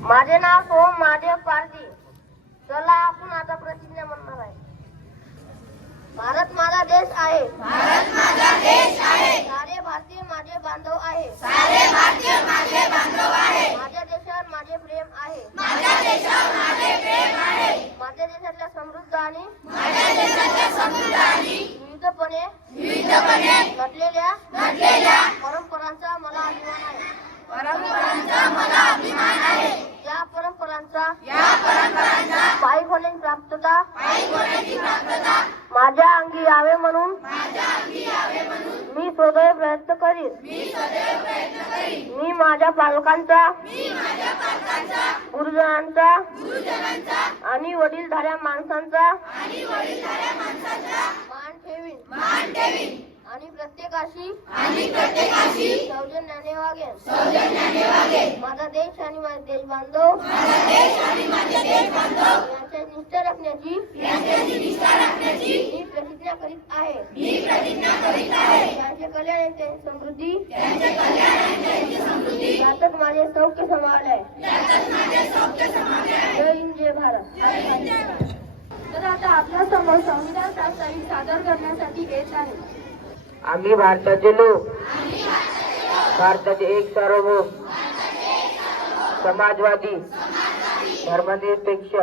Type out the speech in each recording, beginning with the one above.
माझे नाव सोम महादेव पारधी. चला आपण आता प्रतिज्ञा म्हणणार आहे. भारत माझा देश आहे. भारत माझा देश आहे. सारे भारतीय माझे बांधव आहे. सारे भारतीय माझे बांधव आहे. माझ्या देशावर माझे प्रेम आहे. माझ्या देशावर माझे प्रेम आहे. माझ्या देशातल्या समृद्ध आणि माझ्या देशाच्या समृद्ध आणि विविधपणे घडलेल्या परंपरांचा मला अभिमान आहे. परंपरांचा मला अभिमान आहे. या परंपरांचा पायी होण्याची प्राप्तता होण्याची प्राप्तता माझ्या अंगी यावे म्हणून मी सदैव प्रयत्न करीन. मी माझ्या पालकांचा गुरुजनांचा आणि वडीलधाऱ्या माणसांचा मान ठेवीन आणि प्रत्येकाशी सौजन्याने वागेन. माझा देश आणि माझे देश बांधव यांच्या निष्ठा राखण्याची मी प्रतिज्ञा करीत आहे. त्यांचे कल्याण आणि त्यांची समृद्धी यातच माझे सौख्य समावले आहे. जय हिंद, जय भारत. तर आता आपल्या समोर संविधान प्रास्ताविक सादर करण्यासाठी येत आहे. आम्ही भारताचे लोक, भारताचे एक सार्वभौम, समाजवादी, धर्मनिरपेक्ष,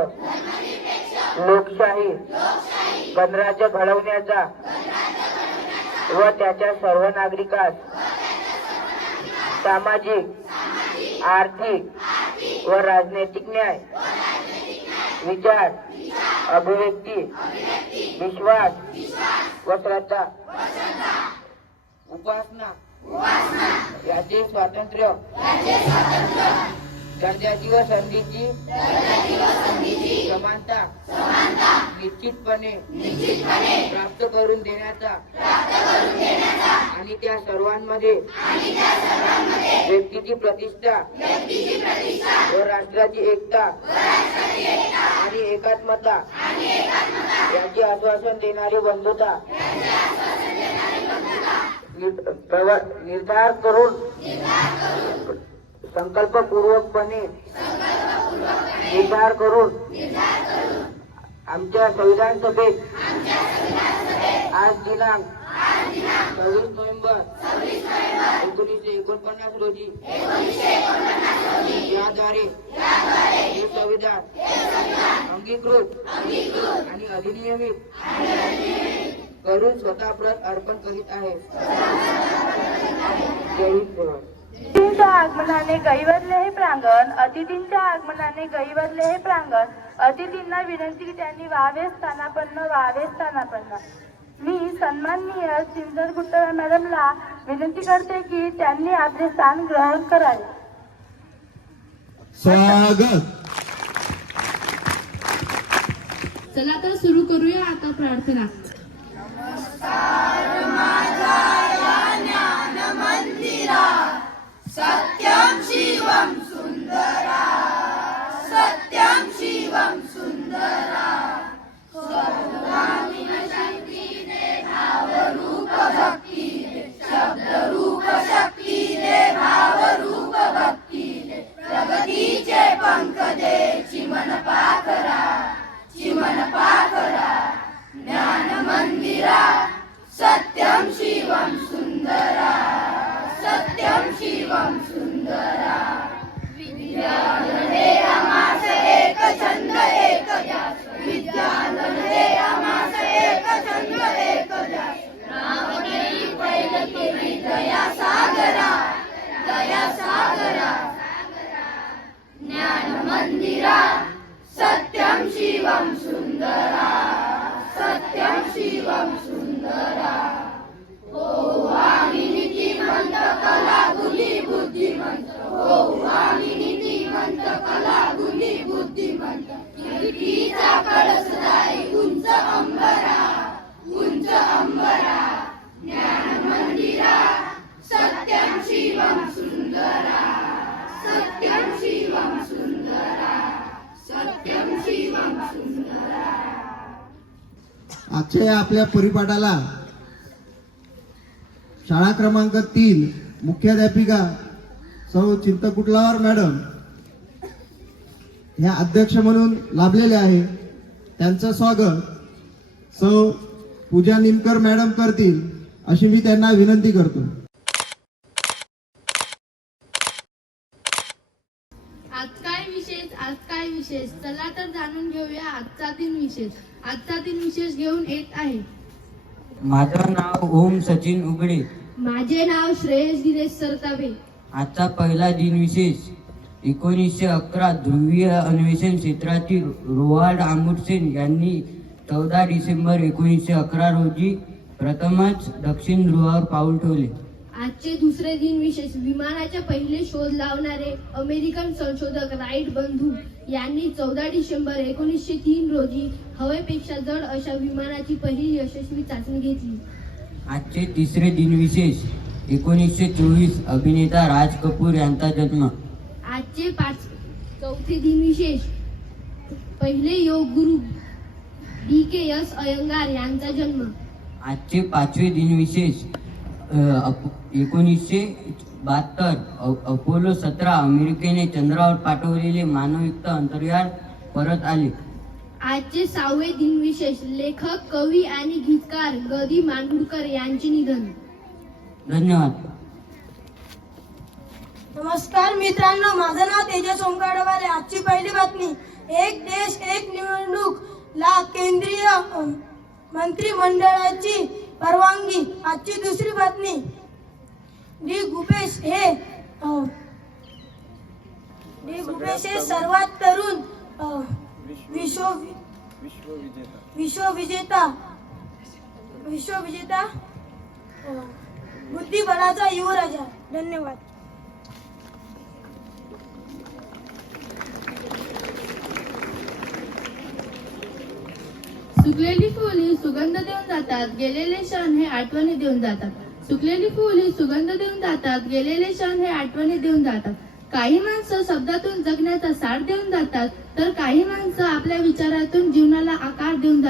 लोकशाही गणराज्य घडवण्याचा व त्याच्या सर्व नागरिकांस सामाजिक, आर्थिक व राजनैतिक न्याय, विचार, अभिव्यक्ती, विश्वास व श्रद्धा, उपासना याचे स्वातंत्र्य, दर्जाची व संधीची समानता निश्चितपणे प्राप्त करून देण्याचा आणि त्या सर्वांमध्ये व्यक्तीची प्रतिष्ठा व राष्ट्राची एकता आणि एकात्मता याचे आश्वासन देणारी बंधुता निर्धार करून संकल्पपूर्वकपणे निर्धार करून आमच्या संविधान सभेत आज दिनांक 26 नोव्हेंबर 1949 रोजी याद्वारे हे संविधान अंगीकृत आणि अधिनियमित करून स्वतः प्रत अर्पण करीत आहे. जय हिंद. अतिथींच्या आगमनाने गैवरले हे प्रांगण. अतिथींच्या आगमनाने गैवरले हे प्रांगण. अतिथींना विनंती की त्यांनी व्हावे स्थानापन्न. मी सन्माननीय सिंदर गुट्टर मॅडमला विनंती करते की त्यांनी आपले स्थान ग्रहण करावे. स्वागत. चला तर सुरू करूया आता प्रार्थना. सत्यम शिवम सुंदरा, सत्यम शिवम सुंदरा, सर्वगामिन शक्ती दे भाव रूप भक्ती दे, शब्द रूप शक्ती दे भाव रूप भक्ती दे, प्रगतीचे पंख दे चिमन पाखरा, ज्ञान मंदिरा, सत्यम शिवम सुंदरा, सत्यम शिवम सुंदरा. विद्याधन हे आमास एक छंद एक ध्यास, विद्याधन हे आमास एक छंद एक ध्यास, नाव नाही पहिलं तुम्ही दया सागरा, ज्ञान मंदिरा, सत्यम शिवम सुंदरा, सत्यम शिवम सुंदरा. हो आम्ही नीतिमंत कला गुणी बुद्धिमंत, हो आम्ही नीतिमंत कला गुणी बुद्धिमंत, कीर्तीचा कळसदाई उंच अंबरा, ज्ञान मंदिरा, सत्यम शिवम सुंदरा, सत्यम शिवम सुंदरा, सत्यम शिवम सुंदरा. आजच्या आपल्या परिपाठाला शाळा क्रमांक 3 मुख्याध्यापिका सौ चिंतकुटलावर मॅडम ह्या अध्यक्ष म्हणून लाभलेले आहे. त्यांचं स्वागत सौ पूजा निमकर मॅडम करतील अशी मी त्यांना विनंती करतो. आज काय विशेष चला तर जाणून घेऊया आजचा दिन विशेष. आजचा दिन विशेष घेऊन येत आहे. माझं नाव ओम सचिन उगडे. माझे नाव श्रेयस गिरीश सरतापे. आजचा पहिला दिन विशेष 1911 ध्रुवीय अन्वेषण क्षेत्रातील रोवाल्ड आमुंडसेन यांनी 14 डिसेंबर 1911 रोजी प्रथमच दक्षिण ध्रुवावर पाऊल ठेवले. आजचे दुसरे दिन विशेष विमानाचे पहिले शोध लावणारे अमेरिकन संशोधक राईट बंधू यांनी 14 डिसेंबर 1903 रोजी हवेपेक्षा जड अशा विमानाची पहिली यशस्वी चाचणी घेतली. आजचे तिसरे दिन विशेष 1924 अभिनेता राज कपूर यांचा जन्म. आजचे चौथे दिन विशेष पहिले योग गुरु DKS अयंगार यांचा जन्म. आजचे पाचवे दिन विशेष 1972 अपोलो 17 अमेरिकेने चंद्रावर पाठवलेले मानवयुक्त अंतराळ परत आले. आजचे 6वे दिन विशेष लेखक कवी आणि गीतकार ग. दी. माडगूळकर यांचे निधन. धन्यवाद. नमस्कार मित्रांनो, माझं नाव तेजस ओंकारवाले. आजची पहिली बातमी. एक देश एक निवडणूक ला केंद्रीय मंत्रिमंडळाची परवानगी. आजची दुसरी बातमी. डी गुपेश हे सर्वात तरुण विश्वविजेता बुद्धिबळाचा युवराजा. धन्यवाद. सुकलेली फुल ही सुगंध देऊन जातात, गेलेले क्षण हे आठवणी देऊन जातात. सुकलेली फुल ही सुगंध देऊन जातात, गेलेले क्षण हे आठवणी देऊन जातात. काही माणसं शब्दातून जगण्याचा सार देऊन जातात, तर काही माणसं आपल्या विचारातून जीवनाला आकार देऊन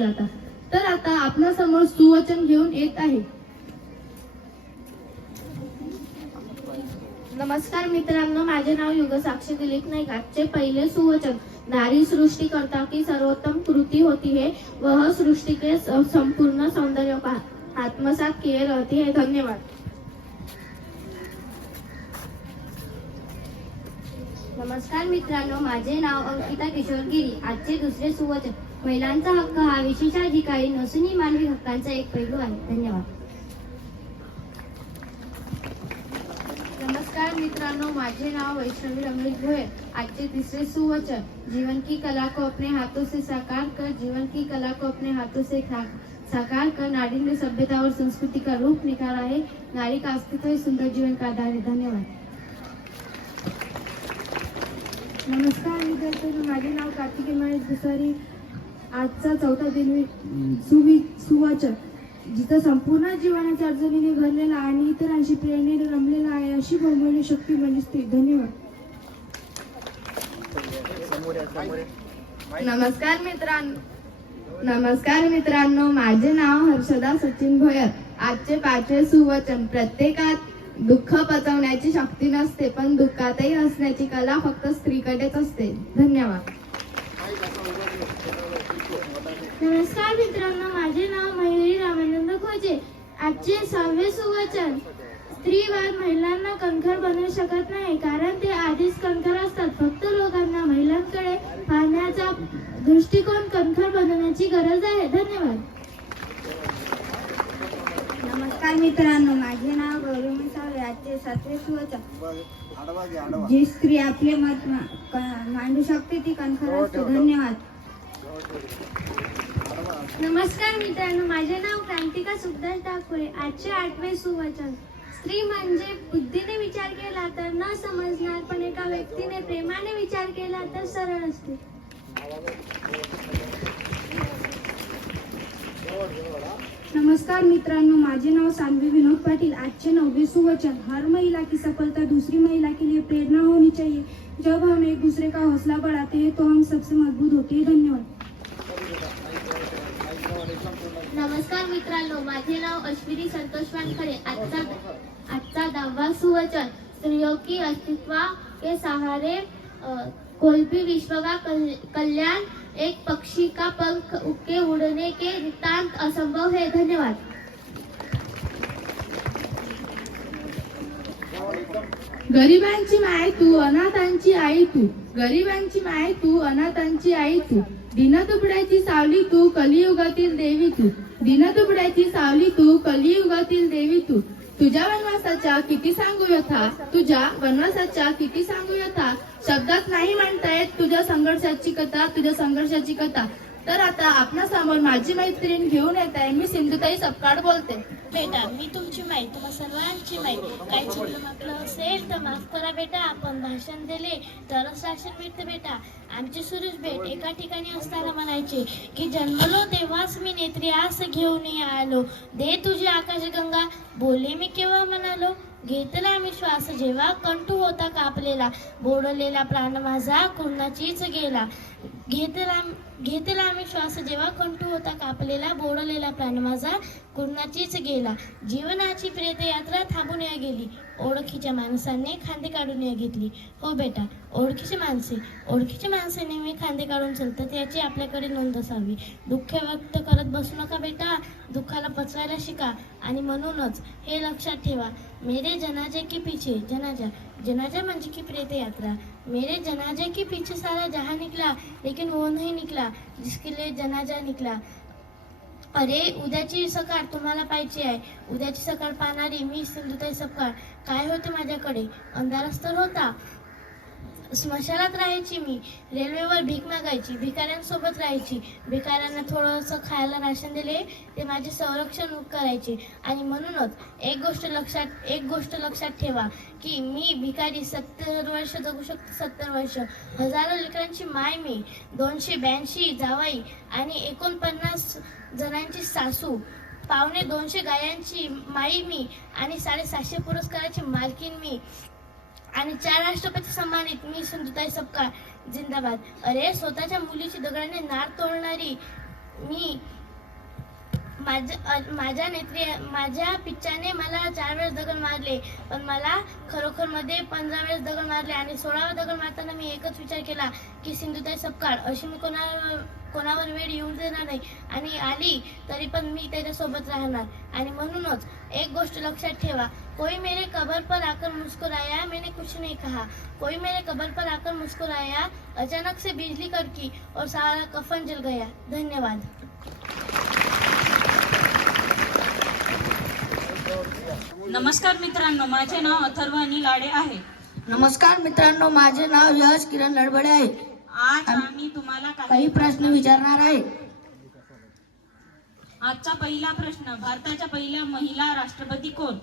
जातात. तर आता आपणासमोर सुवचन घेऊन येत आहे. नमस्कार मित्रांनो, माझे नाव युगसाक्षी दिलीप नाईक. आजचे पहिले सुवचन. नारी सृष्टि करता की सर्वोत्तम कृति होती है, वह सृष्टि के संपूर्ण सौंदर्य को आत्मसात किए रहती है. धन्यवाद. नमस्कार मित्रांनो, माझे नाव अंकिता किशोर गिरी. आजचे दुसरे सुवचन. महिलांचा हक्क हा विशेषाधिकारी नसून मानवी हक्कांचा एक पैलू आहे. धन्यवाद. नमस्कार मित्रांनो, माझे नाव वैष्णवी रमेश भोयर. आजचे तिसरे सुवचन. जीवन की कला को अपने हाथों से साकार कर, जीवन की कला को अपने हाथों से साकार कर नारी ने सभ्यता और संस्कृति का रूप निकाला है. नारी का अस्तित्व ही सुंदर जीवन का आधार है. धन्यवाद. नमस्कार विद्यार्थ्यांनो, माझे नाव कार्तिकी महेश दुसारी. आजचा चौथा दिन सुवचन. जिथं संपूर्ण जीवनाच्या अडचणीने भरलेला आणि इतरांशी प्रेरणेने रमलेला आहे अशी बहुमूल्य शक्ती म्हणजे स्त्री. धन्यवाद. नमस्कार मित्रांनो, माझे नाव हर्षदा सचिन भोयर. आजचे पाचवे सुवचन. प्रत्येकात दुःख पचवण्याची शक्ती नसते, पण दुःखातही हसण्याची कला फक्त स्त्रीकडेच असते. धन्यवाद. नमस्कार मित्रांनो, माझे नाव मयुरी रामानंद खोजे. आजचे 6वे सुवचन. स्त्रीवाद महिलांना कणखर बनवू शकत नाही, कारण ते आधीच कणखर असतात. फक्त लोकांना महिलांकडे पाहण्याचा दृष्टिकोन कणखर बनवण्याची गरज आहे. धन्यवाद. नमस्कार मित्रांनो, माझे नाव गौरव मिसावले. आजचे 7वे सुवचन. जी स्त्री आपले मत मांडू शकते ती कणखर असते. धन्यवाद. नमस्कार मित्रांनो, माझे नाव क्रांतिका सुखदास ठाकरे. आजचे 8वे सुवचन. स्त्री म्हणजे बुद्धीने विचार केला तर न समजणार, पण एका व्यक्तीने प्रेमाने विचार केला तर सरळ असते. नमस्कार मित्रांनो, माझे नाव सान्वी विनोद पाटिल. आजचे 9वे सुवचन. हर महिला की सफलता दूसरी महिला के लिए प्रेरणा होनी चाहिए. जब हम एक दूसरे का हौसला बढ़ाते हैं तो हम सबसे मजबूत होते हैं. धन्यवाद. नमस्कार मित्रांनो, माझे नाव अश्विनी संतोष वानखडे. आजचा 10वा सुवचन. स्त्रियों की अस्तित्व के सहारे कोई भी विश्व का कल्याण, एक पक्षी का पंख के उड़ने के नितांत असंभव है। धन्यवाद। गरिबांची माय तू, अनाथांची आई तू, गरिबांची माय तू, अनाथांची आई तू, दीनदुबळ्याची सावली तू, कलियुगातील देवी तू, दीनदुबळ्याची सावली तू, कलियुगातील देवी तू, तुझ्या वनवासाच्या किती सांगू व्यथा, तुझ्या वनवासाच्या किती सांगू व्यथा, शब्दात नाही म्हणता येत तुझ्या संघर्षाची कथा, तुझ्या संघर्षाची कथा। तर आता आपल्या समोर माझी मैत्रीण घेऊन येत आहे, मी सिंधुताई सपकाळ बोलते। बेटा, मी तुमची माई, तुम्हा सर्वांची माई। काही चुकलं म्हटलं असेल तर माफ करा बेटा, आपण भाषण दिले तरच शासन मिळते बेटा। आमचे सुरेश बेट एका ठिकाणी असताना म्हणायचे की जन्मलो तेव्हाच मी नेत्री आस घेऊन आलो, दे तुझी आकाशगंगा, बोले मी केव्हा म्हणालो, घेतला मी श्वास जेव्हा कंठू होता कापलेला, बोडलेला प्राण माझा कुणाचीच गेला, घेतला मी श्वास जेव्हा कंठू होता कापलेला, बोडलेला प्राण माझा कुणाचीच गेला, जीवनाची प्रेत यात्रा थांबून गेली, ओळखीच्या माणसाने खांदे काढून घेतली। हो बेटा, ओळखीची माणसे नेहमी खांदे काढून चालतात याची आपल्याकडे नोंद असावी। दुःख व्यक्त करत बसू नका बेटा, दुःखाला पचवायला शिका। आणि म्हणूनच हे लक्षात ठेवा, मेरे जनाजे के पीछे, जनाजा म्हणजे की प्रेत यात्रा, मेरे जनाजे के पीछे सारा जहां निकला लेकिन वो नहीं निकला जिसके लिए जनाजा निकला। अरे उद्याची सकाळ तुम्हाला पाहिजे आहे, उद्याची सकाळ पाहणारी मी सिंधुताई सपकाळ। काय होते माझ्याकडे, अंधारच तर होता, स्मशानात राहायची मी, रेल्वेवर भीक मागायची, भिकाऱ्यांसोबत राहायची, भिकाऱ्यांना थोडंसं खायला राशन दिले ते माझे संरक्षण करायचे। आणि म्हणूनच एक गोष्ट लक्षात ठेवा की मी भिकारी 70 वर्ष जगू शकते, 70 वर्ष, हजारो लेकरांची माय मी, 282 जावाई आणि 49 जणांची सासू, पावणे 200 गायांची माई मी आणि 750 पुरस्काराची मालकीन मी आणि 4 राष्ट्रपती सन्मानित मी सिंधुताई सपकाळ जिंदाबाद। अरे स्वतःच्या मुलीची दगडाने नार तोडणारी मी, माझ्या पिच्चाने मला 4 वेळेस दगड मारले, पण मला खरोखर मध्ये 15 वेळेस दगड मारले आणि 16वा दगड मारताना मी एकच विचार केला की सिंधुताई सपकाळ अशी मी कोणावर वेळ येऊन देणार नाही, आणि आली तरी पण मी त्याच्यासोबत राहणार। आणि म्हणूनच एक गोष्ट लक्षात ठेवा, कोई मेरे कबर पर आकर मुस्कुराया, मैंने कुछ नहीं कहा, कोई मेरे कबर पर आकर मुस्कुराया, अचानक से बिजली कड़की और सारा कफन जल गया। धन्यवाद। नमस्कार मित्रांनो, माझे नाव अथर्वणी लाडे आहे। नमस्कार मित्रांनो, माझे नाव यश किरण नडबडे आहे। आज आम्ही तुम्हाला काही प्रश्न विचारणार आहे। आजचा पहिला प्रश्न, भारताच्या पहिल्या महिला राष्ट्रपती कोण?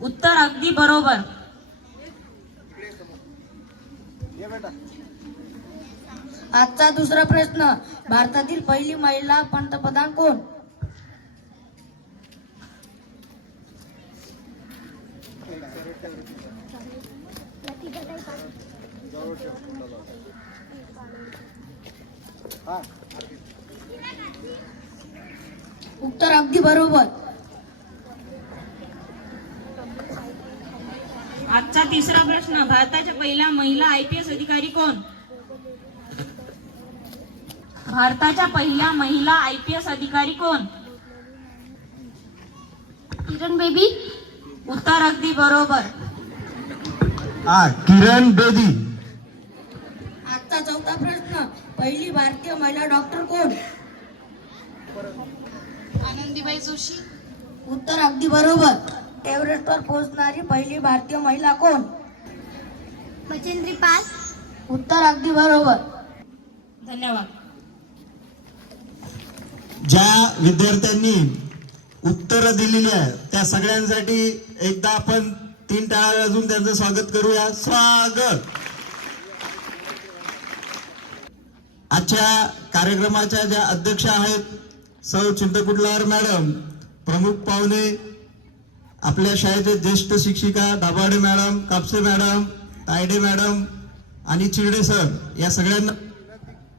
उत्तर अगदी बरोबर। आजचा दुसरा प्रश्न, भारतातील पहिली महिला पंतप्रधान कोण? उत्तर अगदी बरोबर। आजचा तिसरा प्रश्न, भारताच्या पहिल्या महिला IPS अधिकारी कोण? भारताच्या पहिल्या महिला IPS अधिकारी कोण? किरण बेबी। उत्तर अगदी बरोबर। किरण बेदी। आजचा चौथा प्रश्न, पहिली भारतीय महिला डॉक्टर कोण? आनंदीबाई जोशी। उत्तर अगदी बरोबर। एव्हरेस्टवर पोहोचणारी पहिली भारतीय महिला कोण? मच्छिंद्री पाल। उत्तर अगदी बरोबर। धन्यवाद। ज्या विद्यार्थ्यांनी उत्तर दिलेली आहे त्या सगळ्यांसाठी एकदा आपण 3 टाळ्या वाजवून त्यांचं स्वागत करूया। स्वागत। आजच्या कार्यक्रमाच्या ज्या अध्यक्ष आहेत सौ चिंतकुटलार मॅडम, प्रमुख पाहुणे आपल्या शाळेचे ज्येष्ठ शिक्षिका Dabhade madam, Kapse madam, Taide madam आणि चिरडे सर, या सगळ्यांना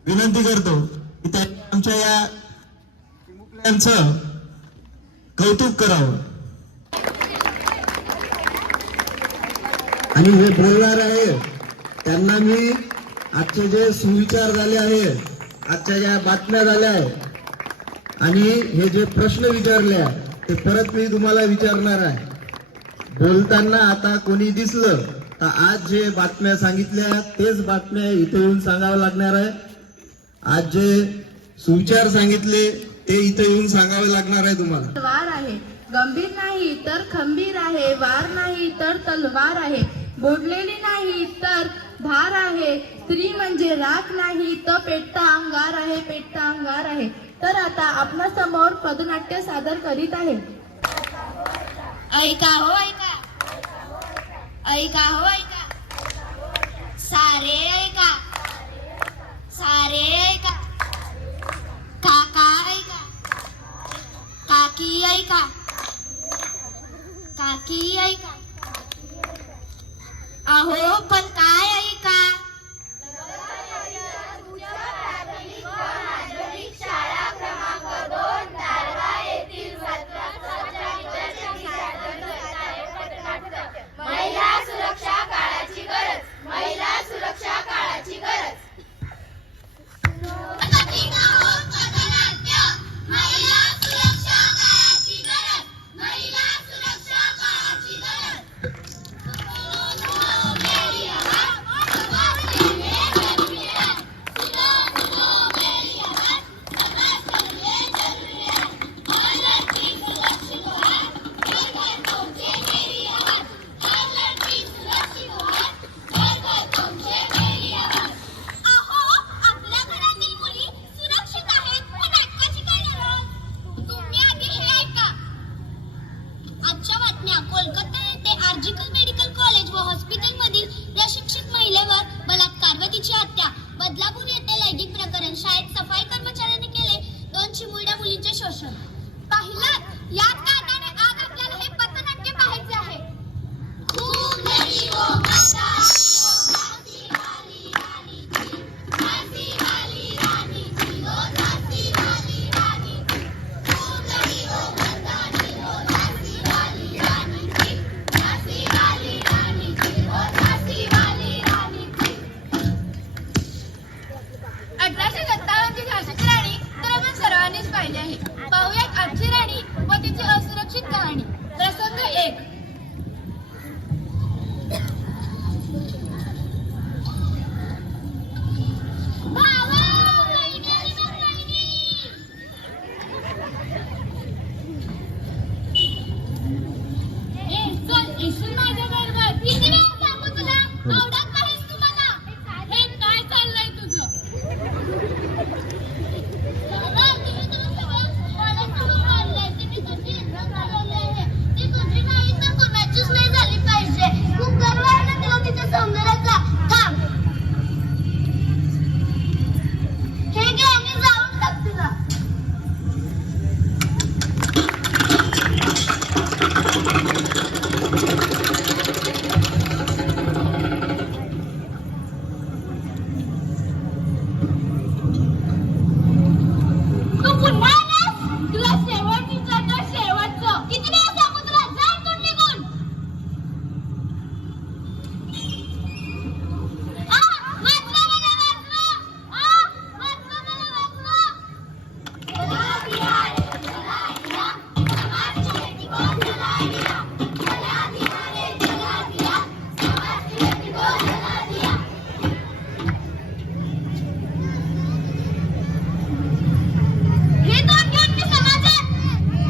विनंती करतो की त्यांनी आमच्या या चिमुकल्यांचं कौतुक करावं। आणि हे बोलणार आहे त्यांना मी आजचे जे सुविचार झाले आहे, आजच्या ज्या बातम्या झाल्या आहे आणि हे जे प्रश्न विचारले आहे ते परत मी तुम्हाला विचारणार आहे. बोलताना आता कोणी दिसलं तर आज जे बातम्या सांगितल्या तेच बातम्या इथे येऊन सांगावं लागणार आहे. आज जे सुविचार सांगितले ते इथे येऊन सांगावे लागणार आहे तुम्हाला. वार आहे, गंभीर नाही तर खंबीर आहे, वार नाही तर तलवार आहे, बोललेली नाही तर धार आहे, स्त्री म्हणजे राख नाही तर पेटता अंगार आहे, पेटता अंगार आहे. तर आता आपल्या समोर पदनाट्य सादर करीत आहे. ऐका हो ऐका, ऐका हो ऐका, सारे ऐका, सारे ऐका, काका ऐका, काकी ऐका, काकी ऐका. अहो पण काय ऐका, शाळा क्रमांक 2 दारवा येथील महिला सुरक्षा काळाची गरज, महिला सुरक्षा काळाची गरज. महिला सुरक्षा काळाची गरज, महिला सुरक्षा काळाची गरज. आजच्या बातम्या. कोलकाता येथे आर्जिकल मेडिकल कॉलेज व हॉस्पिटल मधील प्रशिक्षित महिलेवर बलात्कार व तिची हत्या. बदलापूर येथे लैंगिक प्रकरण. शाळेत सफाई कर्मचाऱ्यांनी केले 2 चिमुरड्या मुलींचे शोषण. पाहिलात, यात काटाने आज आपल्याला हे पथनाट्य पाहायचे आहे. खूप घरी हो माता, झांसी वाली राणी की, झांसी वाली राणी की, हो झांसी वाली राणी की. खूप घरी हो मर्दानी हो झांसी वाली राणी की, झांसी वाली राणी की, हो झांसी वाली राणी की. 1857 ची झाशीची राणी तर आपण सर्वांनीच पाहिली आहे. पाहूयात आजची राणी व तिची असुरक्षित कहाणी. प्रसंग 1. येशील माझ्या बरोबर. किती वेळा सांगू तुला, आवडत नाहीस तू मला. हे काय चाललंय तुझं? दादा, तुम्ही सगळं मला सोडून मारलंय. तुम्ही तुमची इज्जत घालवली आहे. ती तुझी नाही तर कोणाचीच नाही झाली पाहिजे. खूप गर्व आहे ना तुला तिच्या सौंदर्याचा. थांब, हे घे आणि जाऊन टाक तिला. तू पुन्हा आलास? तुला शेवटचं तर शेवटचं. किती वेळा सांगू तुला, जा इथून निघून. वाचवा मला, वाचवा. वाचवा मला, वाचवा. चला दिया रे, चला दिया. समाज की बेटी को चला दिया. चला दिया रे, चला दिया. समाज की बेटी को चला दिया. हे 2 घेऊन मी समाजात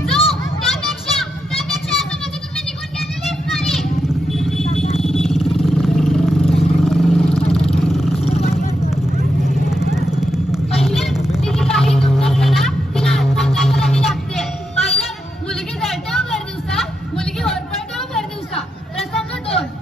जाऊ. त्यापेक्षा या समाजातून मी निघून गेलेलीच नाही. पहिले तिची काही चूक करा, तिला आत्महत्या करावी लागते. पाहिलं, मुलगी जळते हो भर दिवसा, मुलगी होरपळते हो भर दिवसा. प्रसंग 2.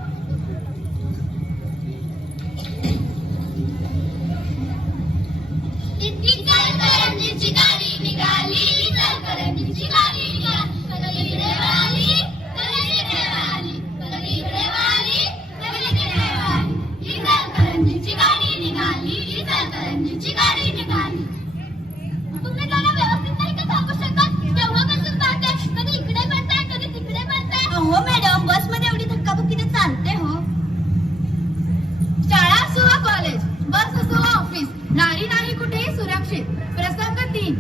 इचलकरंजीची गाडी निघाली, इचलकरंजीची गाडी निघाली. कधी इकडे वळाली, कधी तिकडे वळाली, कधी इकडे वळाली, कधी तिकडे वळाली. इचलकरंजीची गाडी निघाली, इचलकरंजीची गाडी निघाली. तुम्ही त्याला व्यवस्थित नाही का सांगू शकत? तेव्हापासून पाहते, कधी इकडे म्हणताय, कधी तिकडे म्हणताय. अहो मॅडम, बसमध्ये एवढी धक्काबुक्कीने चालते हो. असुरक्षित. प्रसंग 3.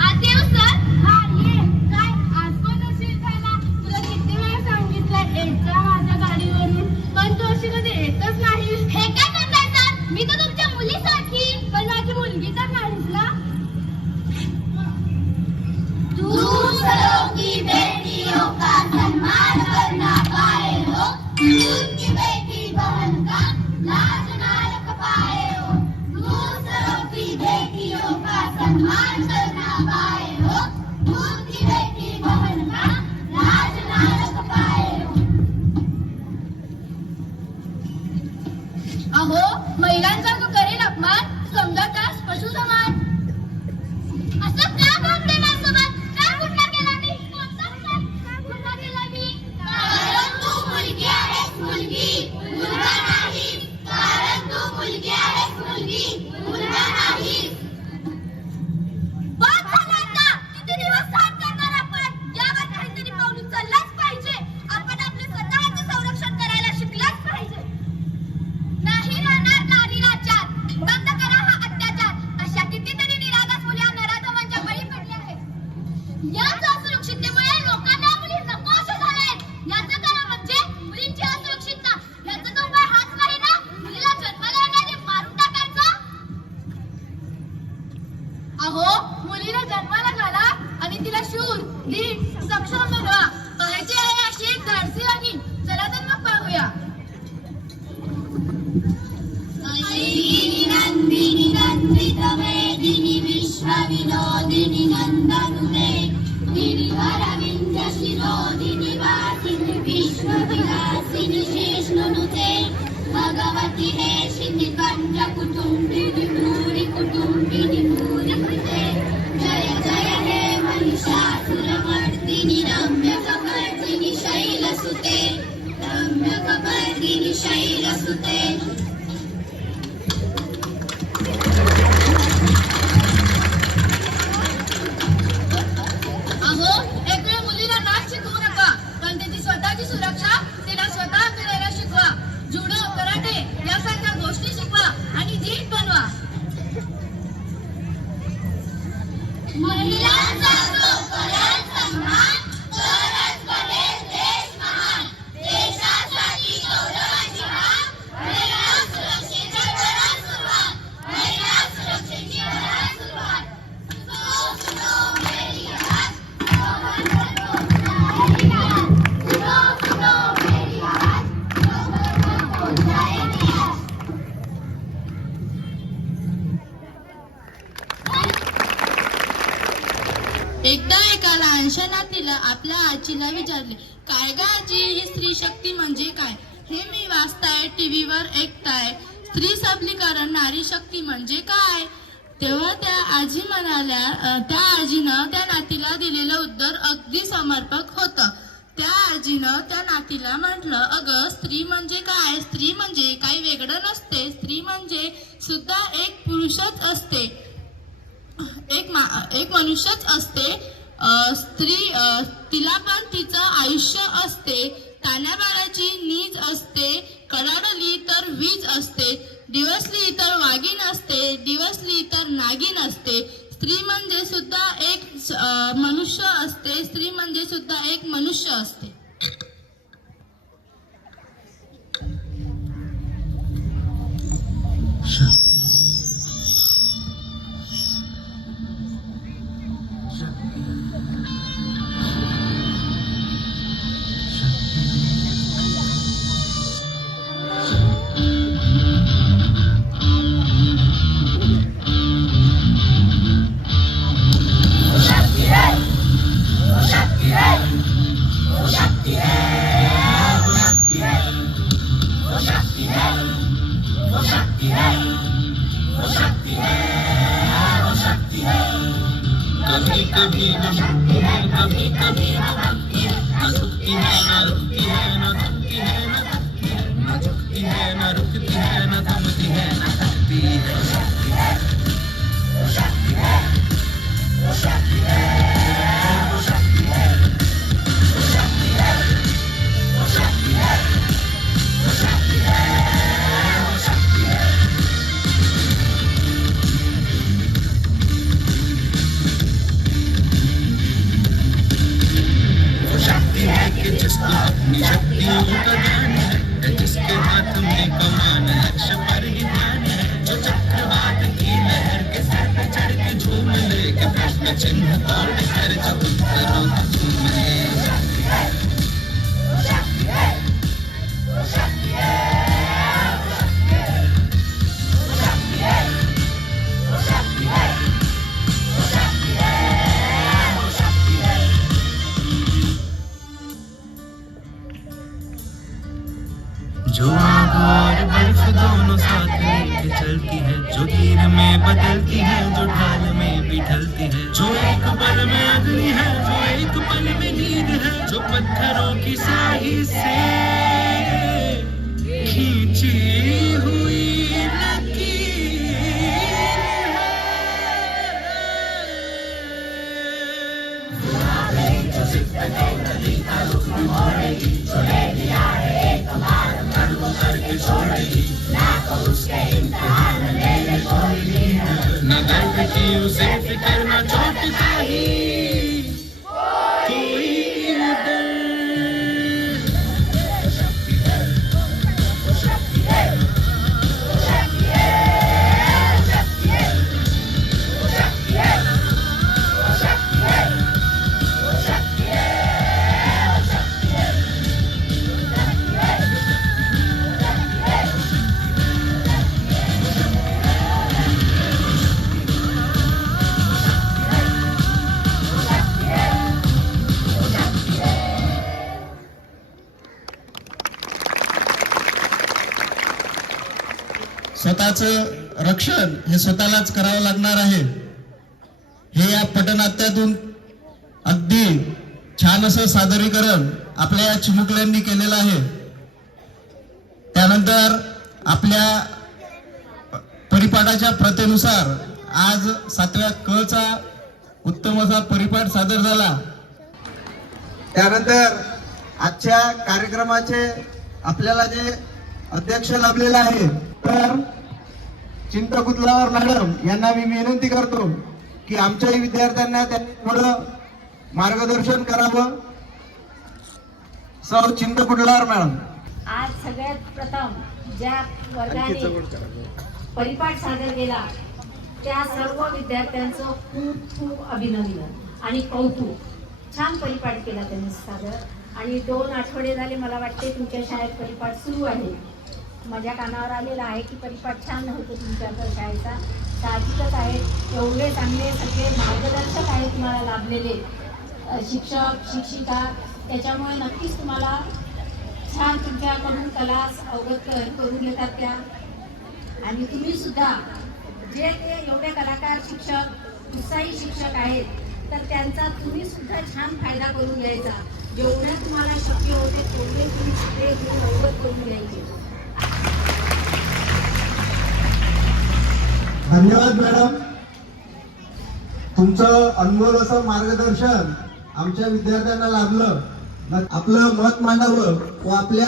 आदेव सर. हा ये. काय आज पण उशीर झाला? तुला किती वेळा सांगितलं यायचा माझ्या गाडीवरून, पण तू अशी कधी येतच नाहीस. हे काय म्हणताय सर? मी तर तुमच्या मुलीसाठी. पण माझी मुलगी तर नाहीस ना. दूसरों की बेटियों का सम्मान करना पाए हो, उनकी बेटी बहन का लाज ना रख पाए हो. दूसरों की बेटियों का सम्मान करना पाए हो, उनकी बेटी बहन का लाज ना रख पाए हो. अहो, महिलांचा जो करेल अपमान समजाचाच पशु समान. असं का बोलते माझ्यासोबत? का गुन्हा केला मी? कोणता गुन्हा केला मी? कारण तू मुलगी आहेस, मुलगी, मुलगा नाही. कारण तू मुलगी आहेस, मुलगी, मुलगा नाही. बस झालं आता. किती दिवस सहन करणार आपण? यावर काहीतरी पाऊल उचललंच पाहिजे. आपण आपले स्वतःचे संरक्षण करायला शिकलंच पाहिजे. नाही राहणार नारी राज्यात. बंद करा हा अत्याचार. अशा कितीतरी निरागस मुली नराधमांच्या बळी पडल्या आहेत. याच असुरक्षिततेमुळे लोकांना मुली नकोशा झाल्यात. याचं कारण म्हणजे मुलींची असुरक्षितता. याचा तो उपाय हाच नाही ना? मुलीला जन्माला येणारे मारून टाकायचं. अहो, मुलीला जन्माला घाला आणि तिला शूर, धीर, सक्षम बनवा. करायची आहे अशी एक धाडसी आणि. चला तर मग पाहूया. ऐगिनी नंदिनी नंदित मेदिनी विश्वविनोदिनी नन्दनुते गिरिवरविन्द्य शिरोदिनि वासिनि विश्वविलासिनि शेषनुनुते भगवति हेशिनि कण्ठ कुटुम्बिनि भूरि कुटुम्बिनि भूरि कृते. जय जय हे महिषासुरमर्दिनि रम्यकपर्दिनि शैलसुते, रम्यकपर्दिनि शैलसुते. अहो, एक वेळ मुलीला नाच शिकवू नका, पण त्याची स्वतःची सुरक्षा तिला स्वतः करायला शिकवा. जुडो, कराटे यासारख्या गोष्टी शिकवा आणि धीट बनवा. महिलांचा जो करेल सन्मान, तरच बनेल देश महान. देशासाठी गौरवाची हाक, महिला सुरक्षेची करा सुरुवात. महिला सुरक्षेची करा सुरुवात. सुनो सुनो मेरी आवाज, पहुंचाएगी आज. सुनो सुनो मेरी आवाज, पहुंचाएगी आज. एकदा एका लहानशा नातीला आपल्या आजीला विचारले, काय ग आजी, ही स्त्री शक्ती म्हणजे काय? हे मी वाचताय, टीव्हीवर ऐकताय. स्त्री सबलीकरण, नारी शक्ती म्हणजे काय? तेव्हा त्या आजीनं त्या नातीला दिलेलं उत्तर अगदी समर्पक होतं. त्या आजीनं त्या नातीला म्हटलं, अगं स्त्री म्हणजे काय? स्त्री म्हणजे काही वेगळं नसते. स्त्री म्हणजे सुद्धा एक पुरुषच असते, एक मनुष्यच असते. स्त्री तिला पण तिचं आयुष्य असते. ताण्याबाळाची नीज असते. कडाडली तर वीज असते. दिवसली तर वाघीण असते. दिवसली तर नागिन असते. स्त्री म्हणजे सुद्धा एक मनुष्य असते. स्त्री म्हणजे सुद्धा एक मनुष्य असते. प्रश्न चिन्ह और चर्चा उत्तरों का तुम्हें जो आग और बर्फ दोनों साथ मिलके चलती है, जो तीर में बदलती है, जो ढाल में भी ढलती है, जो एक पल में अग्नि है, जो एक पल में नींद है, जो पत्थरों की स्याही से खींची हुई लकीर करके छोड़ेगी न दर्द की उसे फिक्र न चोट का ही कोई डर। स्वतःचं रक्षण हे स्वतःलाच करावं लागणार आहे, हे या पटनाट्यातून अगदी छान असं सादरीकरण आपल्या या चिमुकल्यांनी केलेलं आहे. त्यानंतर आपल्या परिपाठाच्या प्रथेनुसार आज 7व्या क चा उत्तम असा परिपाठ सादर झाला. त्यानंतर आजच्या कार्यक्रमाचे आपल्याला जे अध्यक्ष लाभलेले आहे, तर चिंतकुतलावर मॅडम यांना मी विनंती करतो की आमच्याही विद्यार्थ्यांना त्यांनी थोडं मार्गदर्शन करावं. सौ चिंतकुतलावर मॅडम. आज सगळ्यात प्रथम ज्या वर्गाने परिपाठ सादर केला त्या सर्व विद्यार्थ्यांचं खूप खूप अभिनंदन आणि कौतुक. छान परिपाठ केला त्यांनी सादर, आणि 2 आठवडे झाले मला वाटते तुमच्या शाळेत परिपाठ सुरू आहे. माझ्या कानावर आलेला आहे की परिपाठ छान होतो तुमच्या शाळेचा. साहजिकच आहे, एवढे चांगले सगळे मार्गदर्शक आहेत तुम्हाला लाभलेले, शिक्षक शिक्षिका, त्याच्यामुळे नक्कीच तुम्हाला छान तुमच्याकडून कला अवगत करून घेतात त्या. आणि तुम्ही सुद्धा जे ते एवढे कलाकार शिक्षक उत्साही शिक्षक आहेत, तर त्यांचा तुम्ही सुद्धा छान फायदा करून घ्यायचा. जेवढे तुम्हाला शक्य होते तेवढे तुम्ही सगळे गुण अवगत करून घ्यायचे. धन्यवाद मॅडम. तुमचं अनमोल असं मार्गदर्शन आमच्या विद्यार्थ्यांना लाभलं. आपलं मत मांडावं व आपल्या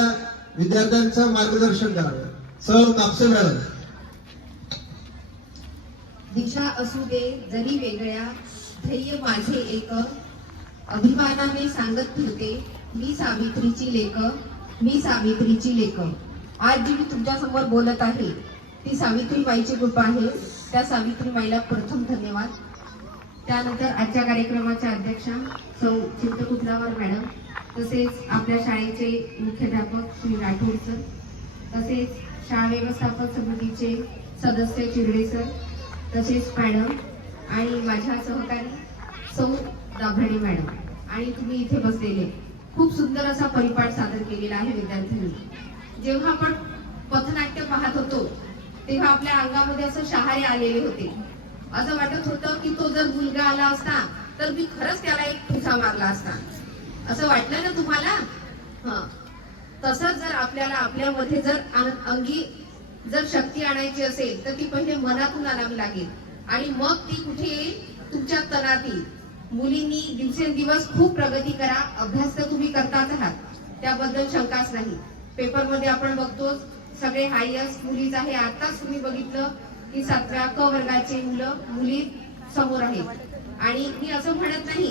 विद्यार्थ्यांचं मार्गदर्शन करावं. सौ कापसे मॅडम. दिशा असू दे जरी वेगळ्या, ध्येय माझे एक, अभिमानाने सांगत फिरते मी सावित्रीची लेक, मी सावित्रीची लेक. आज जी मी तुमच्या समोर बोलत आहे ती सावित्रीबाईची कृपा आहे. त्या सावित्रीबाईला प्रथम धन्यवाद. त्यानंतर आजच्या कार्यक्रमाच्या अध्यक्षा सौ चिंतकुतलावर मॅडम, तसेच आपल्या शाळेचे मुख्याध्यापक श्री राठोड सर, तसेच शाळा व्यवस्थापन समितीचे सदस्य चिरडे सर, तसेच मॅडम आणि माझ्या सहकारी सौ दाभडे मॅडम, आणि तुम्ही इथे बसलेले खूप सुंदर असा परिपाठ सादर केलेला आहे विद्यार्थ्यांनी. जेव्हा आपण पथनाट्य पाहत होतो तेव्हा आपल्या अंगामध्ये असं शहारे आलेले होते. असं वाटत होतं की तो जर मुलगा आला असता तर मी खरंच त्याला एक ठुसा मारला असता. असं वाटलं ना तुम्हाला? तसंच जर आपल्याला आपल्यामध्ये जर अंगी जर शक्ती आणायची असेल तर ती पहिले मनातून आणावी लागेल, आणि मग ती कुठे येईल? तुमच्या तनात येईल. मुलींनी दिवसेंदिवस खूप प्रगती करा. अभ्यास तर तुम्ही करताच आहात, त्याबद्दल शंकाच नाही. पेपरमध्ये आपण बघतो सगळे हायस्ट मुलीच आहे. आताच तुम्ही बघितलं की 7व्या क वर्गाचे मुली समोर आहेत. आणि मी असं म्हणत नाही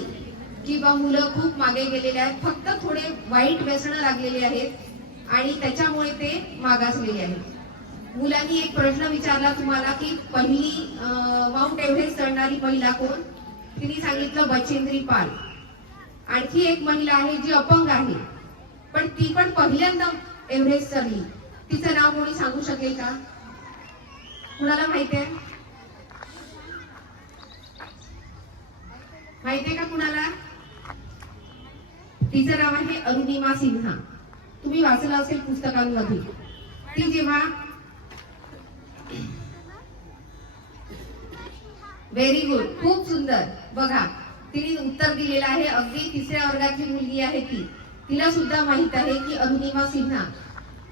की बा मुलं खूप मागे गेलेले आहेत, फक्त थोडे वाईट व्यसनं लागलेले आहेत आणि त्याच्यामुळे ते मागासलेले आहेत. मुलांनी एक प्रश्न विचारला तुम्हाला की पहिली माउंट एव्हरेस्ट चढणारी महिला कोण? तिने सांगितलं बचेंद्री पाल. आणखी एक महिला आहे जी अपंग आहे, पण ती पण पहिल्यांदा एव्हरेस्ट चढली. तिचं नाव कोणी सांगू शकेल का? कुणाला माहितीये? माहितीये का कुणाला? तिचं नाव आहे अरुणिमा सिन्हा. तुम्ही वाचलं असेल पुस्तकांमध्ये. ती जेव्हा व्हेरी गुड, खूप सुंदर. बघा तिने उत्तर दिलेलं आहे. अगदी 3ऱ्या वर्गाची मुलगी आहे ती. तिला सुद्धा माहित आहे की अरुणिमा सिन्हा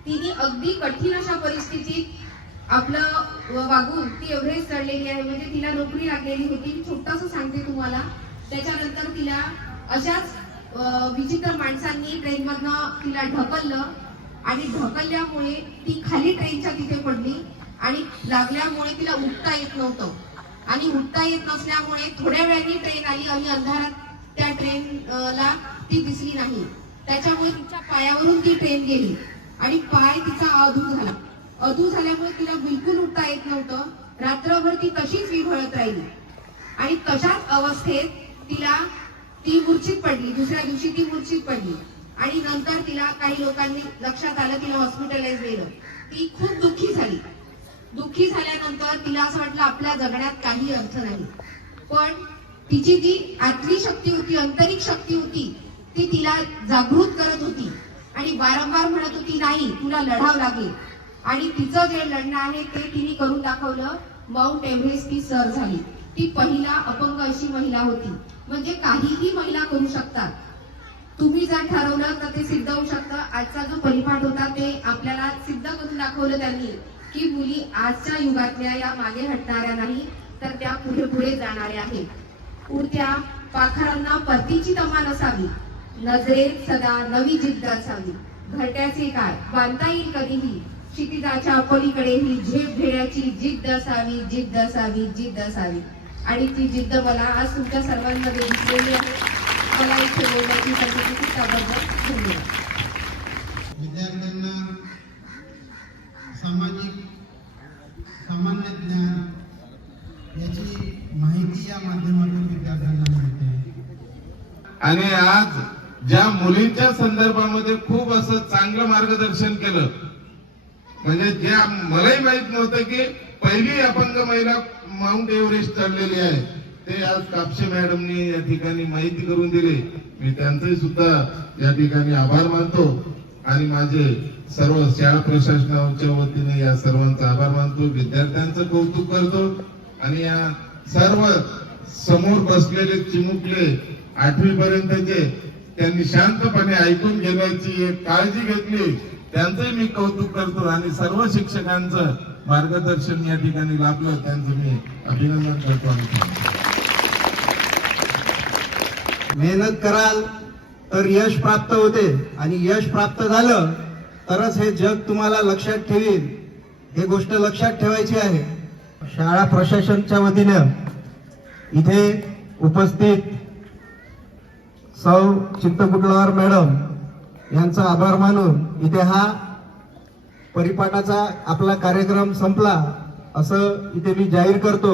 तिने अगदी कठीण अशा परिस्थितीत आपलं वागून ती एव्हरेस्ट चढलेली आहे. म्हणजे तिला नोकरी लागलेली होती. छोटंसं सांगते तुम्हाला. त्याच्यानंतर तिला अशाच विचित्र माणसांनी ट्रेनमधनं तिला ढकललं आणि ढकलल्यामुळे ती खाली ट्रेनच्या तिथे पडली आणि लागल्यामुळे तिला उठता येत नव्हतं. आणि उठता येत नसल्यामुळे थोड्या वेळाने ट्रेन आली आणि अंधारात त्या ट्रेनला ती दिसली नाही. त्याच्यामुळे तिच्या पायावरून ती ट्रेन गेली आणि पाय तिचा अधू झाला. अधू झाल्यामुळे तिला बिलकुल उठता येत नव्हतं. रात्रभर ती तशीच विव्हळत राहिली आणि तशाच अवस्थेत ती मूर्छित पडली. दुसऱ्या दिवशी ती मूर्छित पडली आणि नंतर तिला काही लोकांनी लक्षात आलं, तिला हॉस्पिटलाइज केलं. ती खूप दुःखी झाली. दुःखी झाल्यानंतर तिला असं वाटलं आपल्या जगण्यात काही अर्थ नाही. पण तिची जी आतली शक्ती होती, आंतरिक शक्ती होती, ती तिला जागृत करत होती आणि वारंवार म्हणत होती नाही तुला लढावं लागेल. आणि तिचं जे लढणं आहे ते तिने करून दाखवलं. माउंट एव्हरेस्ट ती सर झाली. ती पहिला अपंग अशी महिला होती. म्हणजे काहीही महिला करू शकतात. तुम्ही जर ठरवलं तर ते सिद्ध होऊ शकतं. आजचा जो परिपाठ होता ते आपल्याला सिद्ध करून दाखवलं त्यांनी की मुली आजच्या युगातल्या या मागे हटणाऱ्या नाही तर त्या पुढे पुढे जाणाऱ्या आहेत. उडत्या पाखरांना परतीची तमा नसावी, नजरेत सदा नवी जिद्द असावी. घरट्याचे काय बांधता येईल कधीही, क्षितिजाच्या पलीकडेही झेप घेण्याची जिद्द असावी, जिद्द असावी, जिद्द असावी. आणि ती जिद्द मला आज तुमच्या सर्वांमध्ये दिसलेली आहे. मला इथे बोलण्याची संधी दिली त्याबद्दल धन्यवाद. विद्यार्थ्यांना सामान्य ज्ञान याची माहिती या माध्यमातून विद्यार्थ्यांना मिळते. आणि आज ज्या मुलींच्या संदर्भामध्ये खूप असं चांगलं मार्गदर्शन केलं, म्हणजे जे मलाही माहित नव्हतं की पहिली अपंग महिला माउंट एव्हरेस्ट चढलेली आहे, ते आज कापसे मॅडमनी या ठिकाणी माहिती करून दिली. मी त्यांचे सुद्धा या ठिकाणी आभार मानतो आणि माझे सर्व शाळा प्रशासनाच्या वतीने या सर्वांचा आभार मानतो. विद्यार्थ्यांचं कौतुक करतो आणि या सर्व समोर बसलेले चिमुकले 8वी पर्यंतचे त्यांनी शांतपणे ऐकून घेण्याची एक काळजी घेतली, त्यांचंही मी कौतुक करतो. आणि सर्व शिक्षकांचं मार्गदर्शन या ठिकाणी लाभलं, त्यांचं मी अभिनंदन करतो. मेहनत कराल तर यश प्राप्त होते आणि यश प्राप्त झालं तरच हे जग तुम्हाला लक्षात ठेवील. हे गोष्ट लक्षात ठेवायची आहे. शाळा प्रशासनच्या वतीनं इथे उपस्थित सौ चिंतकुटलावर मॅडम यांचा आभार मानून इथे हा परिपाठाचा आपला कार्यक्रम संपला असं इथे मी जाहीर करतो.